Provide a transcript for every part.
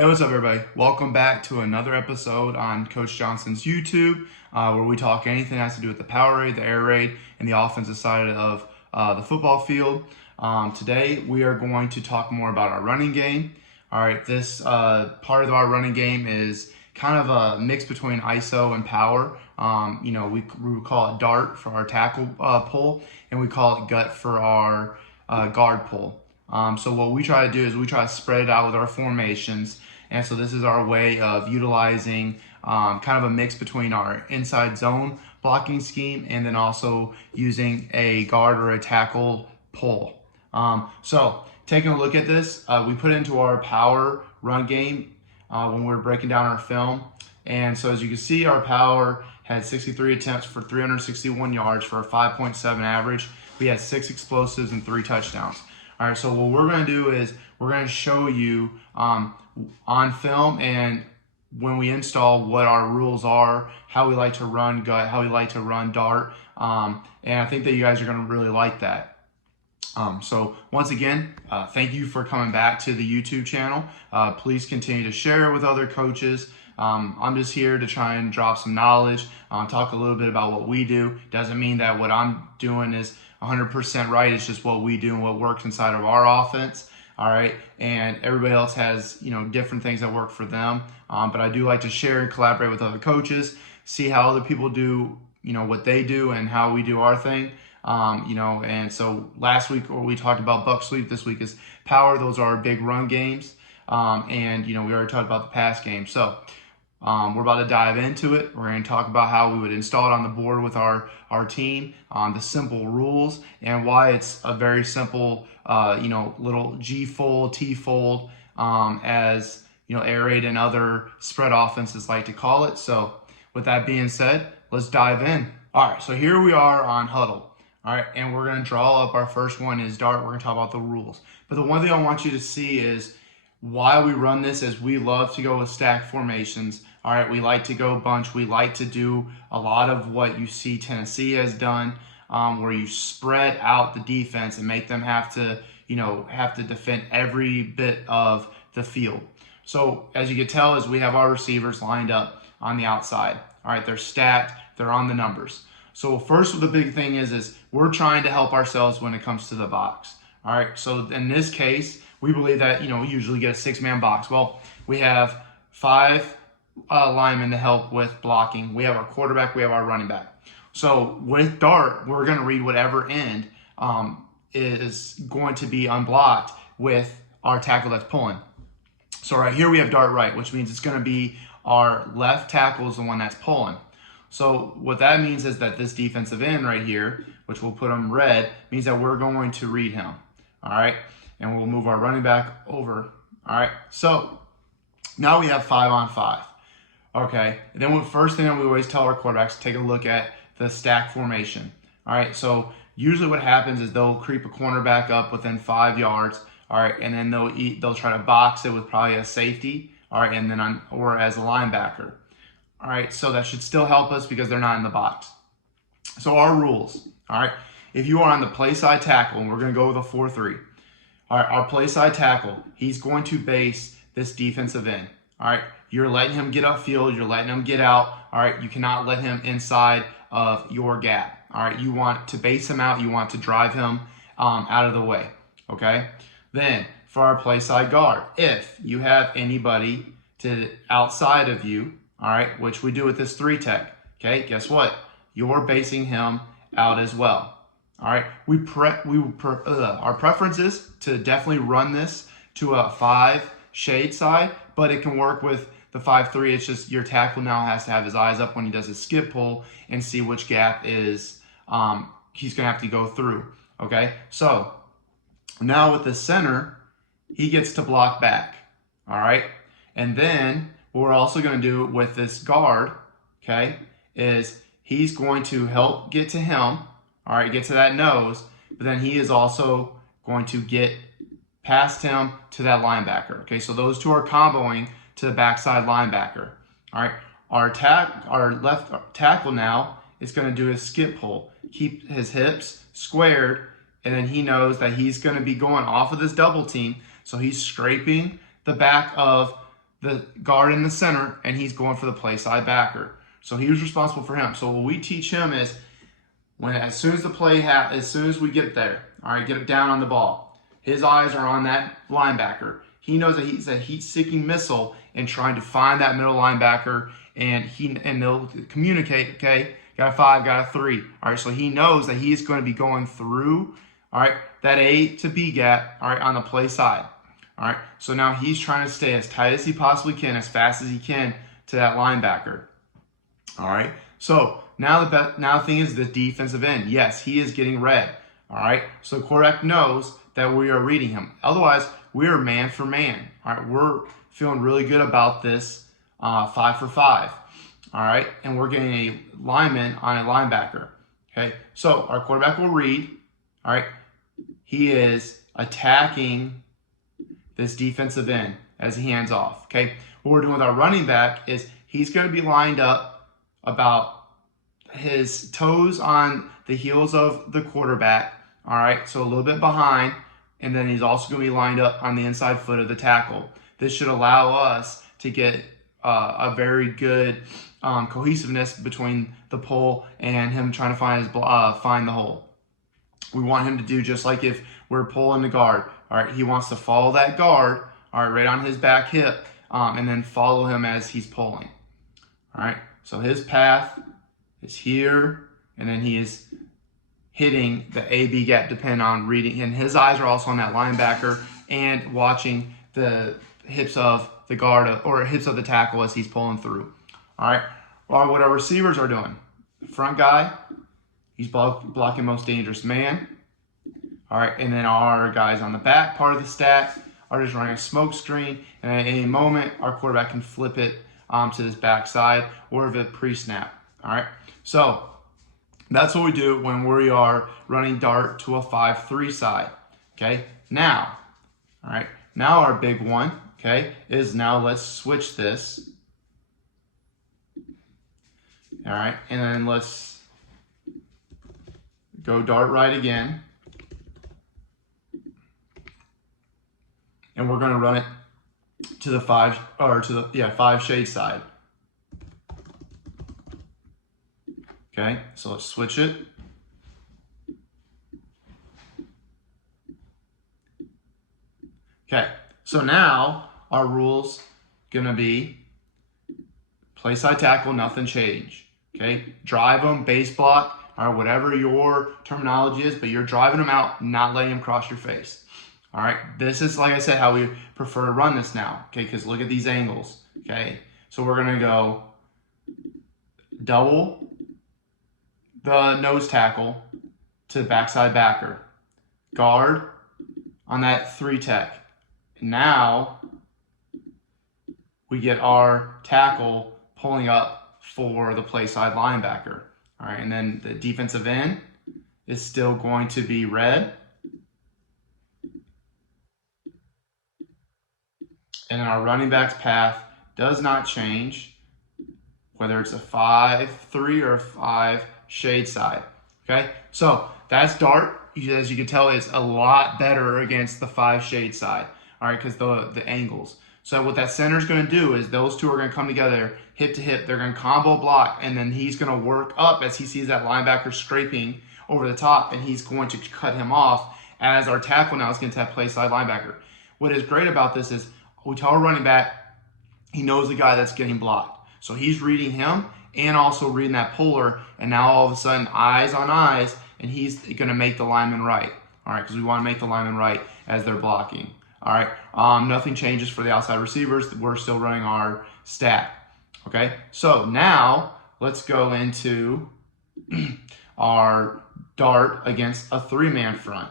Hey, what's up, everybody? Welcome back to another episode on Coach Johnson's YouTube, where we talk anything that has to do with the power raid, the air raid, and the offensive side of the football field. Today, we are going to talk more about our running game. All right, this part of our running game is kind of a mix between ISO and power. We call it dart for our tackle pull, and we call it gut for our guard pull. So what we try to do is we try to spread it out with our formations. And so this is our way of utilizing kind of a mix between our inside zone blocking scheme and then also using a guard or a tackle pull. So taking a look at this, we put into our power run game when we were breaking down our film. And so as you can see, our power had 63 attempts for 361 yards for a 5.7 average. We had 6 explosives and 3 touchdowns. All right, so what we're going to do is we're going to show you on film and when we install what our rules are, how we like to run gut, how we like to run dart, and I think that you guys are going to really like that. So once again, thank you for coming back to the YouTube channel. Please continue to share it with other coaches. I'm just here to try and drop some knowledge, talk a little bit about what we do. Doesn't mean that what I'm doing is 100% right. It's just what we do and what works inside of our offense. All right, and everybody else has different things that work for them. But I do like to share and collaborate with other coaches, see how other people do what they do and how we do our thing. And so last week we talked about buck sweep. This week is power. Those are our big run games. And we already talked about the pass game. So we're about to dive into it. We're going to talk about how we would install it on the board with our team, the simple rules, and why it's a very simple, little G fold, T fold, as air raid and other spread offenses like to call it. So with that being said, let's dive in. All right, so here we are on huddle. All right, and we're going to draw up our first one is dart. We're going to talk about the rules. But the one thing I want you to see is why we run this is we love to go with stack formations. All right, we like to go bunch. We like to do a lot of what you see Tennessee has done, where you spread out the defense and make them have to defend every bit of the field. So as you can tell, is we have our receivers lined up on the outside. All right, they're stacked. They're on the numbers. So first, the big thing is we're trying to help ourselves when it comes to the box. All right, so in this case, we believe that we usually get a 6-man box. Well, we have 5 linemen to help with blocking. We have our quarterback. We have our running back. So with dart, we're going to read whatever end is going to be unblocked with our tackle that's pulling. So right here we have dart right, which means it's going to be our left tackle is the one that's pulling. So what that means is that this defensive end right here, which we'll put him red, means that we're going to read him. All right, and we'll move our running back over. All right, so now we have 5 on 5. Okay, and then the first thing that we always tell our quarterbacks, take a look at the stack formation. All right, so usually what happens is they'll creep a cornerback up within 5 yards. All right, and then they'll try to box it with probably a safety. All right, and then or as a linebacker. All right, so that should still help us because they're not in the box. So our rules. All right, if you are on the play side tackle, and we're going to go with a 4-3. All right, our play side tackle, he's going to base this defensive end. All right, you're letting him get upfield. You're letting him get out. All right, you cannot let him inside of your gap. All right, you want to base him out. You want to drive him out of the way. Okay, then for our play side guard, if you have anybody to outside of you, all right, which we do with this 3-tech, okay, guess what? You're basing him out as well. All right, our preference is to definitely run this to a 5 shade side, but it can work with the 5-3. It's just your tackle now has to have his eyes up when he does his skip pull and see which gap is he's going to have to go through. Okay, so now with the center, he gets to block back. All right, and then what we're also going to do with this guard, okay, is he's going to help get to him. All right, get to that nose, but then he is also going to get past him to that linebacker. Okay, so those two are comboing to the backside linebacker. All right, our left tackle now is going to do a skip pull, keep his hips squared, and then he knows that he's going to be going off of this double team. So he's scraping the back of the guard in the center, and he's going for the play side backer. So he was responsible for him. So what we teach him is as soon as we get there, all right, get it down on the ball, his eyes are on that linebacker. He knows that he's a heat-seeking missile and trying to find that middle linebacker, and they'll communicate, okay, got a 5, got a 3. All right, so he knows that he's going to be going through, all right, that A to B gap, all right, on the play side. All right, so now he's trying to stay as tight as he possibly can, as fast as he can to that linebacker. All right, so now the thing is the defensive end. Yes, he is getting read. All right, so the quarterback knows that we are reading him. Otherwise, we are man for man. All right, we're feeling really good about this 5 for 5. All right, and we're getting a lineman on a linebacker. Okay, so our quarterback will read. All right, he is attacking this defensive end as he hands off. Okay, what we're doing with our running back is he's going to be lined up about his toes on the heels of the quarterback. All right, so a little bit behind, and then he's also going to be lined up on the inside foot of the tackle. This should allow us to get a very good cohesiveness between the pull and him trying to find the hole. We want him to do just like if we're pulling the guard. All right, he wants to follow that guard, all right, right on his back hip, and then follow him as he's pulling. All right, so his path is here, and then he is hitting the A-B gap depending on reading. And his eyes are also on that linebacker and watching the hips of the guard or hips of the tackle as he's pulling through. All right, or what our receivers are doing. The front guy, he's blocking most dangerous man. All right, and then our guys on the back part of the stack are just running a smoke screen, and at any moment, our quarterback can flip it to this backside or if it pre-snap. All right, so that's what we do when we are running dart to a 5-3 side. Okay, now, all right, now our big one, okay, is now let's switch this. All right, and then let's go dart right again. And we're going to run it to the 5 shade side. Okay, so let's switch it. Okay, so now our rules gonna be play side tackle, nothing change. Okay, drive them, base block, or whatever your terminology is, but you're driving them out, not letting them cross your face. All right, this is, like I said, how we prefer to run this now, okay, because look at these angles, okay? So we're going to go double the nose tackle to the backside backer, guard on that 3-tech. Now we get our tackle pulling up for the play side linebacker, all right? And then the defensive end is still going to be red. And then our running back's path does not change, whether it's a 5-3 or a 5 shade side. Okay, so that's dart. As you can tell, is a lot better against the 5 shade side. All right, because the angles. So what that center is going to do is those two are going to come together hip to hip. They're going to combo block, and then he's going to work up as he sees that linebacker scraping over the top, and he's going to cut him off as our tackle now is going to have play side linebacker. What is great about this is we tell our running back, he knows the guy that's getting blocked. So he's reading him and also reading that puller, and now all of a sudden eyes on eyes, and he's going to make the lineman right. All right, because we want to make the lineman right as they're blocking. All right, nothing changes for the outside receivers. We're still running our stack. Okay, so now let's go into our dart against a 3-man front.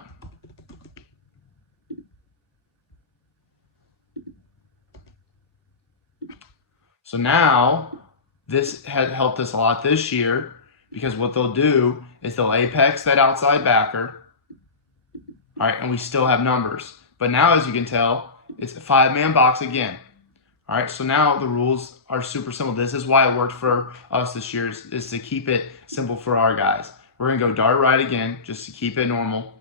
So now this has helped us a lot this year because what they'll do is they'll apex that outside backer, all right, and we still have numbers. But now, as you can tell, it's a 5-man box again. All right, so now the rules are super simple. This is why it worked for us this year, is to keep it simple for our guys. We're going to go dart right again, just to keep it normal.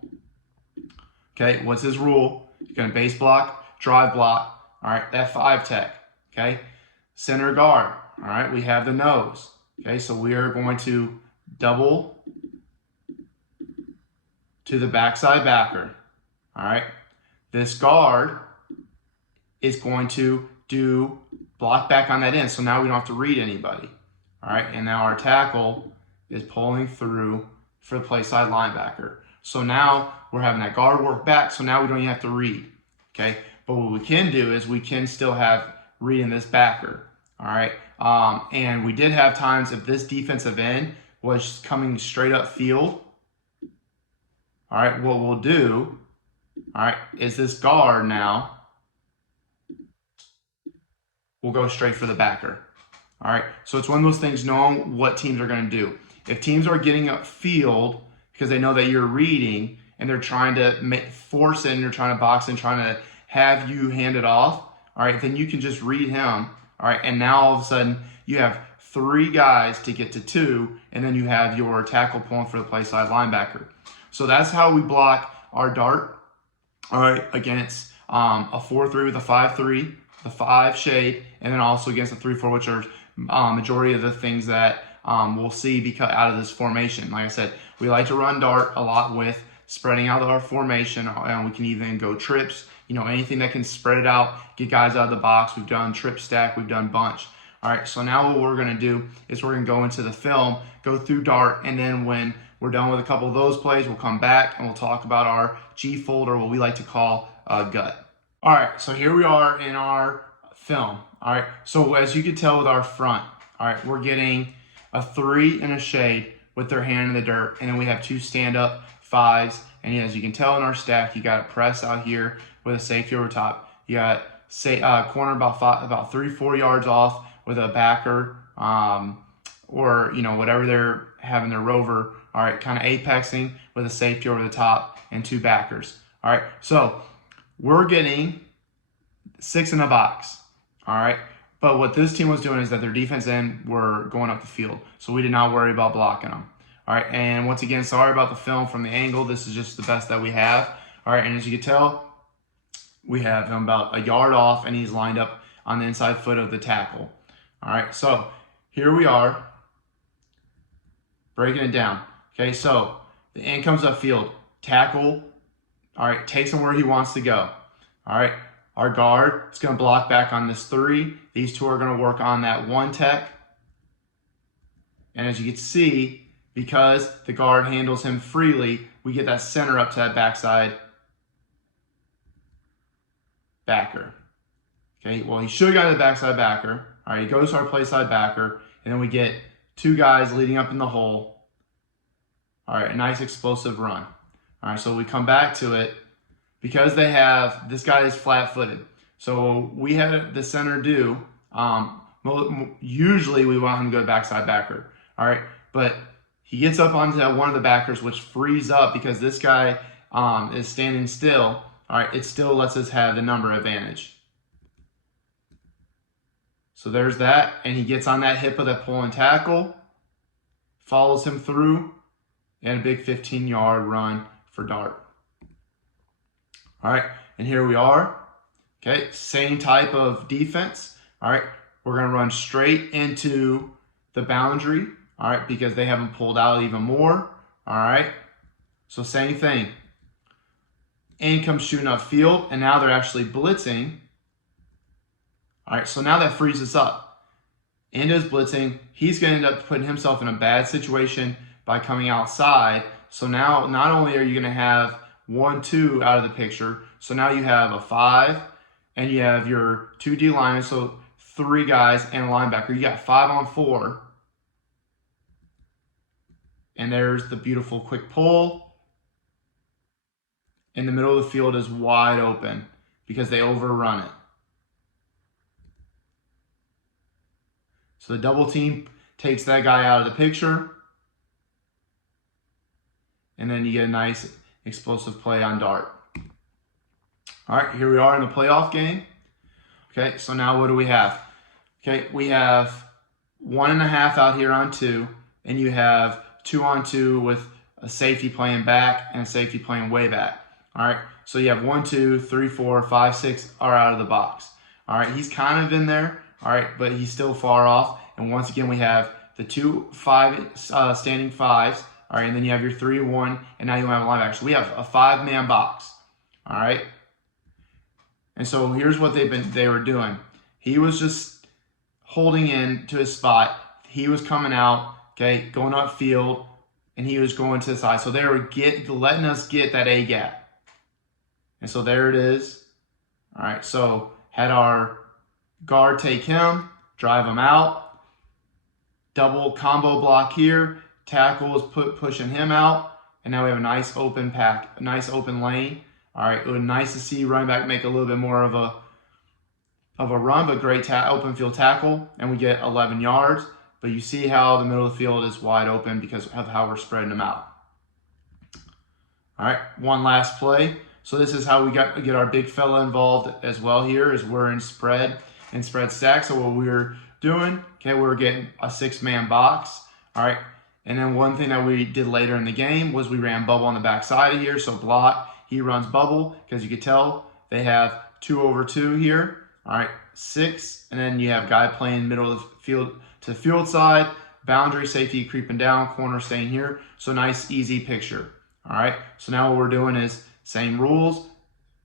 Okay, what's his rule? You're going to base block, drive block, all right, that 5-tech. Okay, center guard. All right, we have the nose. Okay, so we are going to double to the backside backer. All right, this guard is going to do block back on that end, so now we don't have to read anybody. All right, and now our tackle is pulling through for the play side linebacker. So now we're having that guard work back, so now we don't even have to read. Okay, but what we can do is we can still have reading this backer. All right, and we did have times if this defensive end was coming straight up field. All right, what we'll do, all right, is this guard now will go straight for the backer. All right, so it's one of those things knowing what teams are going to do. If teams are getting up field because they know that you're reading and they're trying to force it and they're trying to box and trying to have you hand it off, all right, then you can just read him. All right, and now all of a sudden you have 3 guys to get to 2, and then you have your tackle pulling for the play side linebacker. So that's how we block our dart, all right, against a 4-3 with a 5-3, the 5 shade, and then also against a 3-4, which are majority of the things that we'll see because out of this formation. Like I said, we like to run dart a lot with spreading out our formation, and we can even go trips, anything that can spread it out, get guys out of the box. We've done trip stack, we've done bunch. All right, so now what we're going to do is we're going to go into the film, go through dart, and then when we're done with a couple of those plays, we'll come back and we'll talk about our G fold, or what we like to call gut. All right, so here we are in our film. All right, so as you can tell with our front, all right, we're getting a 3 and a shade with their hand in the dirt, and then we have 2 stand-up 5s, and as you can tell in our stack, you got a press out here with a safety over top. You got corner about 3-4 yards off with a backer, or whatever they're having their rover. All right, kind of apexing with a safety over the top and 2 backers. All right, so we're getting 6 in a box. All right, but what this team was doing is that their defense end were going up the field, so we did not worry about blocking them. All right, and once again, sorry about the film from the angle. This is just the best that we have. All right, and as you can tell, we have him about a yard off, and he's lined up on the inside foot of the tackle. All right, so here we are, breaking it down. Okay, so the end comes upfield, tackle, all right, takes him where he wants to go. All right, our guard is going to block back on this 3. These 2 are going to work on that 1 tech. And as you can see, because the guard handles him freely, we get that center up to that backside backer. Okay, well, he should have got the backside backer. All right, he goes to our play side backer, and then we get 2 guys leading up in the hole. All right, a nice explosive run. All right, so we come back to it because they have, this guy is flat-footed. So we had the center do, usually we want him to go backside backer. All right, but he gets up onto one of the backers, which frees up because this guy is standing still. All right, it still lets us have the number advantage. So there's that, and he gets on that hip of that pull and tackle, follows him through, and a big 15-yard run for dart. All right, and here we are. Okay, same type of defense. All right, we're going to run straight into the boundary. All right, because they haven't pulled out even more. All right, so same thing. And comes shooting upfield, and now they're actually blitzing. All right, so now that frees us up. And is blitzing. He's going to end up putting himself in a bad situation by coming outside. So now not only are you going to have 1-2 out of the picture, so now you have a 5, and you have your 2 D linemen, so 3 guys and a linebacker. You got 5 on 4. And there's the beautiful quick pull. In the middle of the field is wide open because they overrun it. So the double team takes that guy out of the picture. And then you get a nice explosive play on dart. All right, here we are in the playoff game. Okay, so now what do we have? Okay, we have 1.5 out here on 2, and you have 2 on 2 with a safety playing back and a safety playing way back. All right, so you have 1, 2, 3, 4, 5, 6 are out of the box. All right, he's kind of in there. All right, but he's still far off. And once again, we have the 2-5 standing fives. All right, and then you have your 3-1, and now you have a linebacker. So we have a 5-man box. All right. And so here's what they were doing. He was just holding in to his spot. He was coming out, okay, going upfield, and he was going to the side. So they were letting us get that A gap. And so there it is. All right, so had our guard take him, drive him out, double combo block here. Tackle is pushing him out, and now we have a nice open pack, a nice open lane. All right, it was nice to see running back make a little bit more of a run, but great open field tackle, and we get 11 yards. But you see how the middle of the field is wide open because of how we're spreading them out. All right, one last play. So this is how we get our big fella involved as well here, is we're in spread and spread stack. So what we're doing, okay, we're getting a 6-man box. All right, and then one thing that we did later in the game was we ran bubble on the back side of here. So block, he runs bubble, because you can tell they have 2 over 2 here. All right, 6, and then you have guy playing middle of the field to the field side, boundary safety creeping down, corner staying here. So nice, easy picture. All right, so now what we're doing is same rules,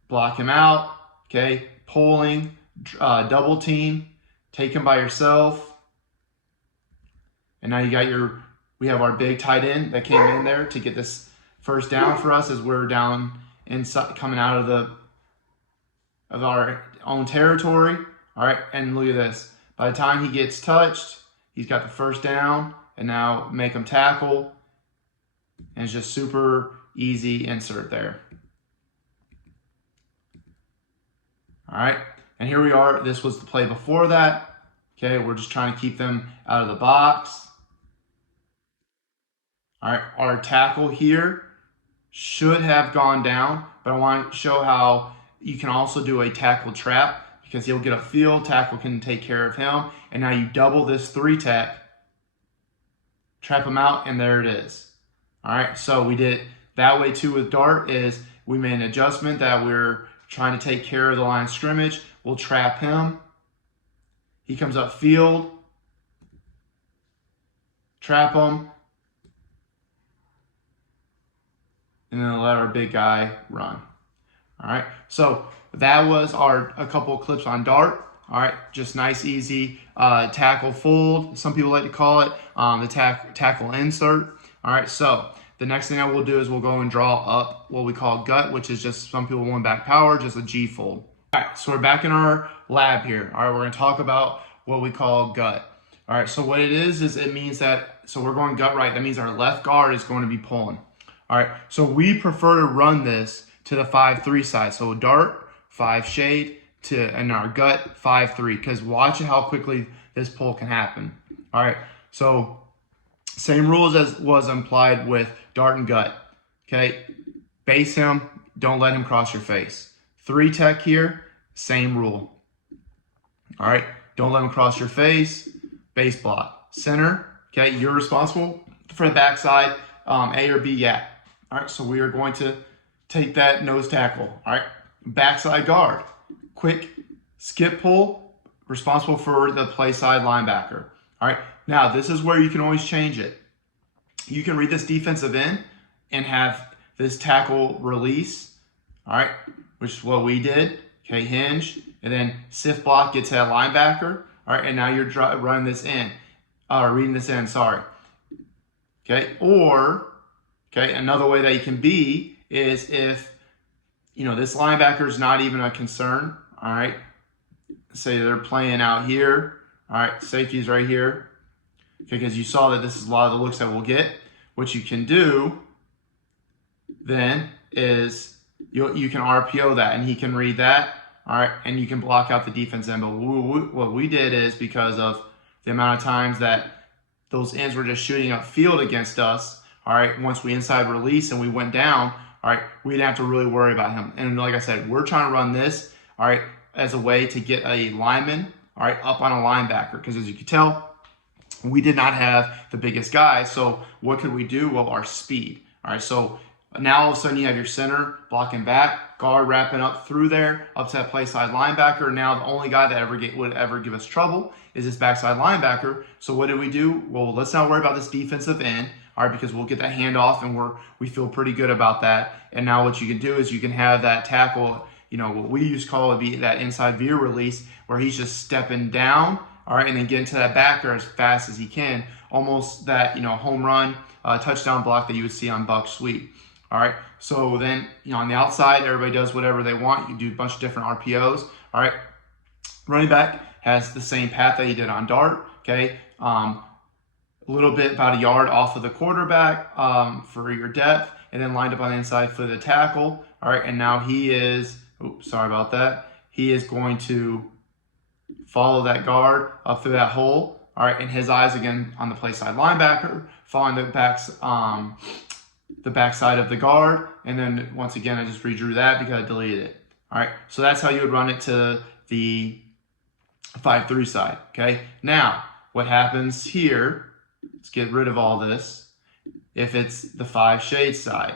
block him out, okay, pulling, double team, take him by yourself. And now you got we have our big tight end that came in there to get this first down for us as we're down inside, coming out of our own territory. All right, and look at this. By the time he gets touched, he's got the first down, and now make him tackle. And it's just super easy insert there. All right, and here we are. This was the play before that. Okay, we're just trying to keep them out of the box. All right, our tackle here should have gone down, but I want to show how you can also do a tackle trap, because he'll get upfield, tackle can take care of him, and now you double this 3-tech, trap him out, and there it is. All right, so we did it that way too with dart. Is we made an adjustment that we're trying to take care of the line of scrimmage. We'll trap him. He comes upfield, trap him, and then let our big guy run. All right, so that was a couple of clips on dart. All right, just nice, easy tackle fold. Some people like to call it the tackle insert. All right, so the next thing I will do is we'll go and draw up what we call gut, which is just, some people want back power, just a G fold. All right, so we're back in our lab here. All right, we're gonna talk about what we call gut. All right, so what it is it means that, so we're going gut right. That means our left guard is going to be pulling. All right, so we prefer to run this to the 5-3 side. So dart, 5 shade, and our gut, 5-3, because watch how quickly this pull can happen. All right, so same rules as was implied with dart and gut. Okay, base him, don't let him cross your face. 3-tech here, same rule. All right, don't let him cross your face, base block. Center, okay, you're responsible for the backside, A or B gap. All right, so we are going to take that nose tackle. All right, backside guard, quick skip pull, responsible for the play side linebacker. All right, now this is where you can always change it. You can read this defensive end and have this tackle release. All right, which is what we did. Okay, hinge, and then sift block gets that linebacker. All right, and now you're running this in, reading this in, sorry. Okay, or, okay, another way that you can be is if, this linebacker is not even a concern, all right? Say they're playing out here, all right, safety's right here, okay, because you saw that this is a lot of the looks that we'll get. What you can do then is you can RPO that, and he can read that, all right, and you can block out the defense end. But what we did is, because of the amount of times that those ends were just shooting upfield against us, all right, once we inside release and we went down, all right, we didn't have to really worry about him. And like I said, we're trying to run this, all right, as a way to get a lineman, all right, up on a linebacker. Because as you can tell, we did not have the biggest guy. So what could we do? Well, our speed. All right, so Now all of a sudden you have your center blocking back, guard wrapping up through there, up to that play side linebacker. Now the only guy that would ever give us trouble is this backside linebacker. So what did we do? Well, let's not worry about this defensive end, all right, because we'll get that handoff and we feel pretty good about that. And now what you can do is you can have that tackle, what we used to call it be that inside veer release, where he's just stepping down, all right, and then getting to that backer as fast as he can, almost that home run touchdown block that you would see on Buck Sweep. All right, so then, on the outside, everybody does whatever they want. You do a bunch of different RPOs. All right, running back has the same path that he did on dart, okay? A little bit, about a yard off of the quarterback for your depth, and then lined up on the inside for the tackle. All right, and now he is, sorry about that. He is going to follow that guard up through that hole. All right, and his eyes again on the play side linebacker, following the backside of the guard, and then once again I just redrew that because I deleted it. All right, so that's how you would run it to the 5-3 side. Okay, now what happens here? Let's get rid of all this. If it's the 5 shade side,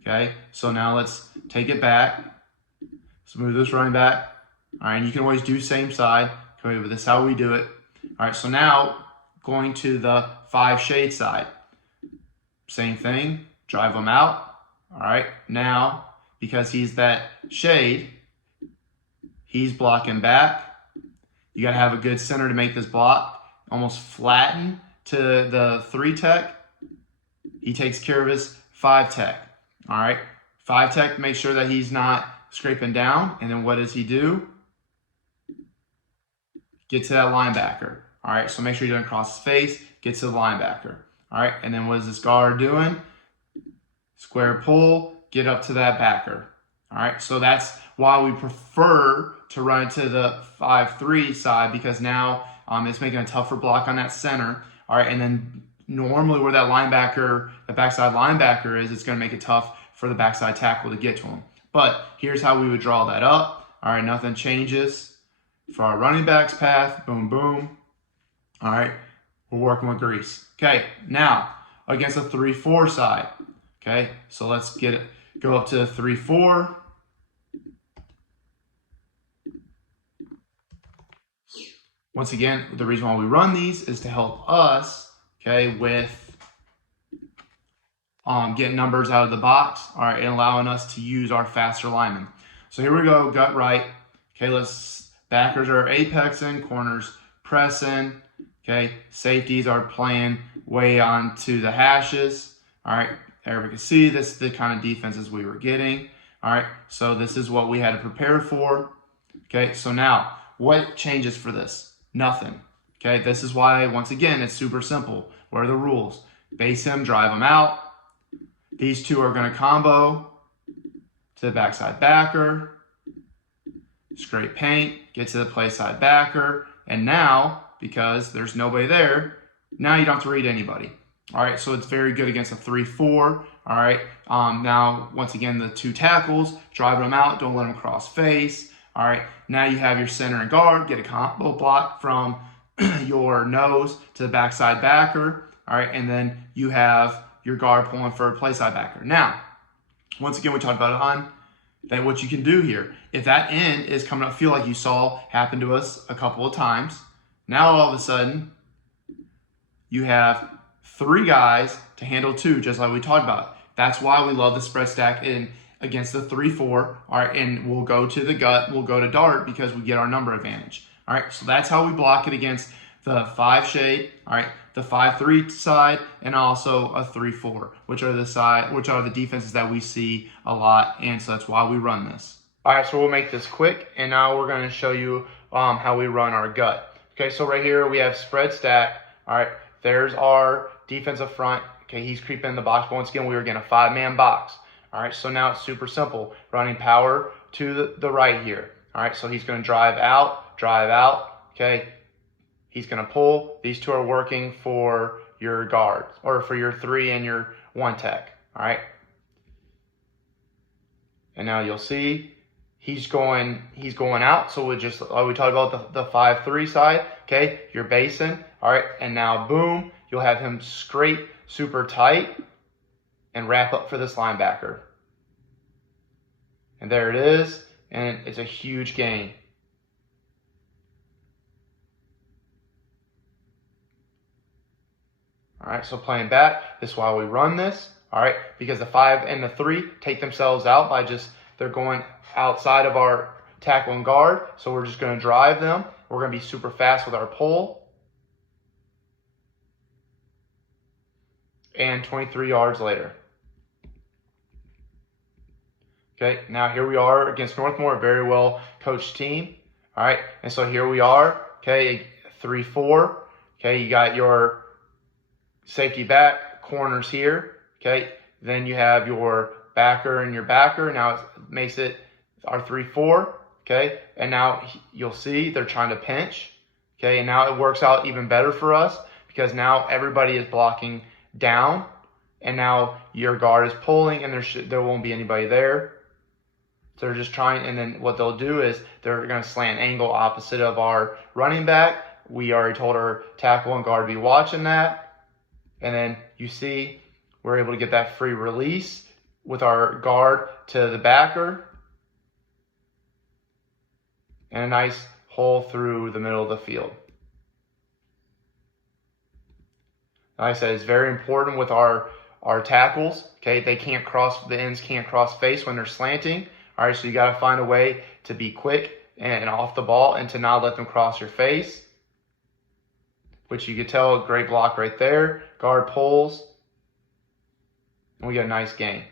okay, so now let's take it back. Let's move this running back. All right, and you can always do same side. Okay, but this is how we do it. All right, so now going to the 5 shade side, same thing. Drive him out. All right, now because he's that shade, he's blocking back. You got to have a good center to make this block almost flatten to the 3 tech. He takes care of his 5 tech. All right, 5 tech, make sure that he's not scraping down. And then what does he do? Get to that linebacker. All right, so make sure he doesn't cross his face. Get to the linebacker. All right, and then what is this guard doing? Square pull, get up to that backer. All right, so that's why we prefer to run it to the 5-3 side, because now it's making a tougher block on that center. All right, and then normally where that linebacker, the backside linebacker is, it's going to make it tough for the backside tackle to get to him. But here's how we would draw that up. All right, nothing changes for our running back's path. Boom, boom. All right, we're working with grease. Okay, now against the 3-4 side. Okay, so let's go up to 3-4. Once again, the reason why we run these is to help us, okay, with getting numbers out of the box, all right, and allowing us to use our faster linemen. So here we go, gut right. Okay, backers are apexing, corners pressing. Okay, safeties are playing way onto the hashes. All right. There we can see this is the kind of defenses we were getting. All right, so this is what we had to prepare for. Okay, so now what changes for this? Nothing. Okay, this is why, once again, it's super simple. What are the rules? Base him, drive him out. These two are going to combo to the backside backer. Scrape paint, get to the play side backer. And now, because there's nobody there, now you don't have to read anybody. All right, so it's very good against a 3-4. All right, now, once again, the 2 tackles, drive them out, don't let them cross face. All right, now you have your center and guard, get a combo block from your nose to the backside backer. All right, and then you have your guard pulling for a play side backer. Now, once again, we talked about that what you can do here. If that end is coming up, feel like you saw happen to us a couple of times, now all of a sudden, you have 3 guys to handle 2, just like we talked about. That's why we love the spread stack in against the 3-4. All right, and we'll go to the gut, we'll go to dart because we get our number advantage. All right, so that's how we block it against the 5 shade. All right, the 5-3 side, and also a 3-4, which are the defenses that we see a lot, and so that's why we run this. All right, so we'll make this quick, and now we're going to show you how we run our gut. Okay, so right here we have spread stack. All right, there's our defensive front. Okay, he's creeping in the box. But once again, we were getting a 5-man box. All right, so now it's super simple. Running power to the right here. All right, so he's going to drive out. Okay, he's going to pull. These 2 are working for your guards, or for your 3 and your 1 tech. All right, and now you'll see he's going out. So we talked about the 5-3 side. Okay, you're basing. All right, and now boom, you'll have him scrape super tight. and wrap up for this linebacker. And there it is, and it's a huge gain. All right, so playing back, this is why we run this. All right, because the 5 and the 3 take themselves out by they're going outside of our tackle and guard. So we're just going to drive them. We're going to be super fast with our pull. And 23 yards later. Okay, now here we are against Northmore, a very well coached team. All right, and so here we are. Okay, 3-4. Okay, you got your safety back, corners here. Okay, then you have your backer and your backer. Now it makes it our 3-4. Okay, and now you'll see they're trying to pinch. Okay, and now it works out even better for us because now everybody is blocking down, and now your guard is pulling, and there won't be anybody there. So they're just trying, and then what they'll do is they're going to slant angle opposite of our running back. We already told our tackle and guard to be watching that, and then you see we're able to get that free release with our guard to the backer, and a nice hole through the middle of the field. Like I said, it's very important with our tackles. Okay, they can't cross, the ends can't cross face when they're slanting. All right, so you got to find a way to be quick and off the ball and to not let them cross your face, which you could tell, a great block right there. Guard pulls, and we get a nice gain.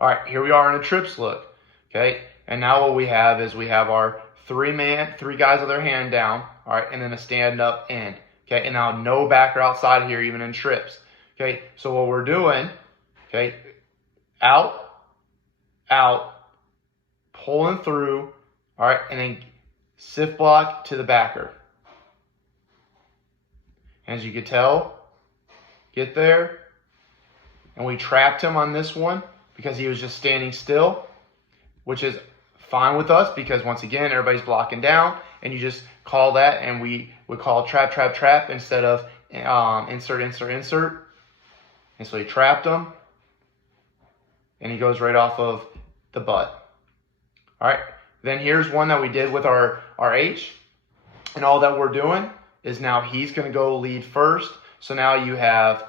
All right, here we are in a trips look. Okay, and now what we have is we have our three guys with their hand down. All right, and then a stand up end. Okay, and now no backer outside here, even in trips. Okay, so what we're doing, okay, out, pulling through, all right, and then sift block to the backer. As you can tell, get there, and we trapped him on this one because he was just standing still, which is fine with us because once again, everybody's blocking down, and you just call that, and we would call trap, trap, trap instead of insert, insert, insert. And so he trapped him, and he goes right off of the butt. All right, then here's one that we did with our H, and all that we're doing is now he's going to go lead first. So now you have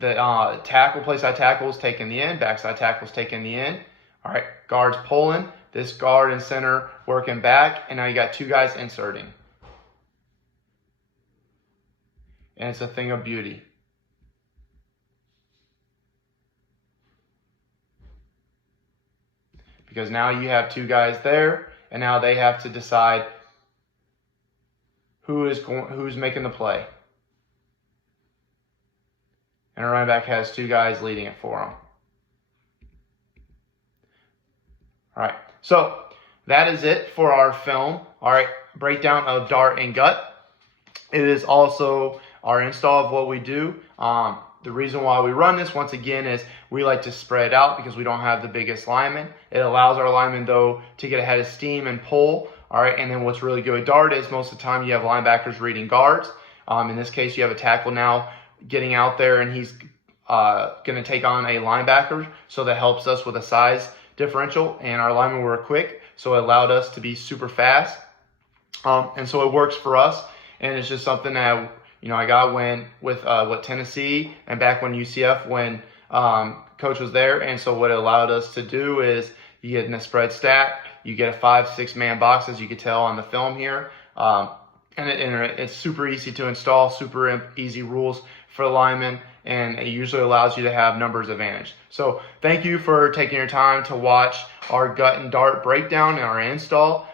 the tackle, play side tackles taking the end, backside tackles taking the end. All right, guards pulling, this guard and center working back, and now you got two guys inserting. And it's a thing of beauty. Because now you have two guys there, and now they have to decide who's making the play. And a running back has two guys leading it for him. All right, so that is it for our film. All right, breakdown of dart and gut. It is also our install of what we do. The reason why we run this, once again, is we like to spread out because we don't have the biggest linemen. It allows our linemen, though, to get ahead of steam and pull. All right, and then what's really good with dart is most of the time you have linebackers reading guards. In this case, you have a tackle now getting out there, and he's going to take on a linebacker, so that helps us with a size differential, and our linemen were quick, so it allowed us to be super fast. And so it works for us, and it's just something that I got with Tennessee and back when UCF when coach was there. And so what it allowed us to do is you get in a spread stack, you get a 5-6 man box, as you can tell on the film here. And it's super easy to install, super easy rules for the linemen, and it usually allows you to have numbers advantage. So thank you for taking your time to watch our gut and dart breakdown and our install.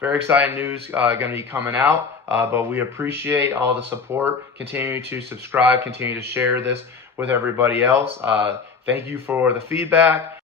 Very exciting news going to be coming out, but we appreciate all the support. Continue to subscribe, continue to share this with everybody else. Thank you for the feedback.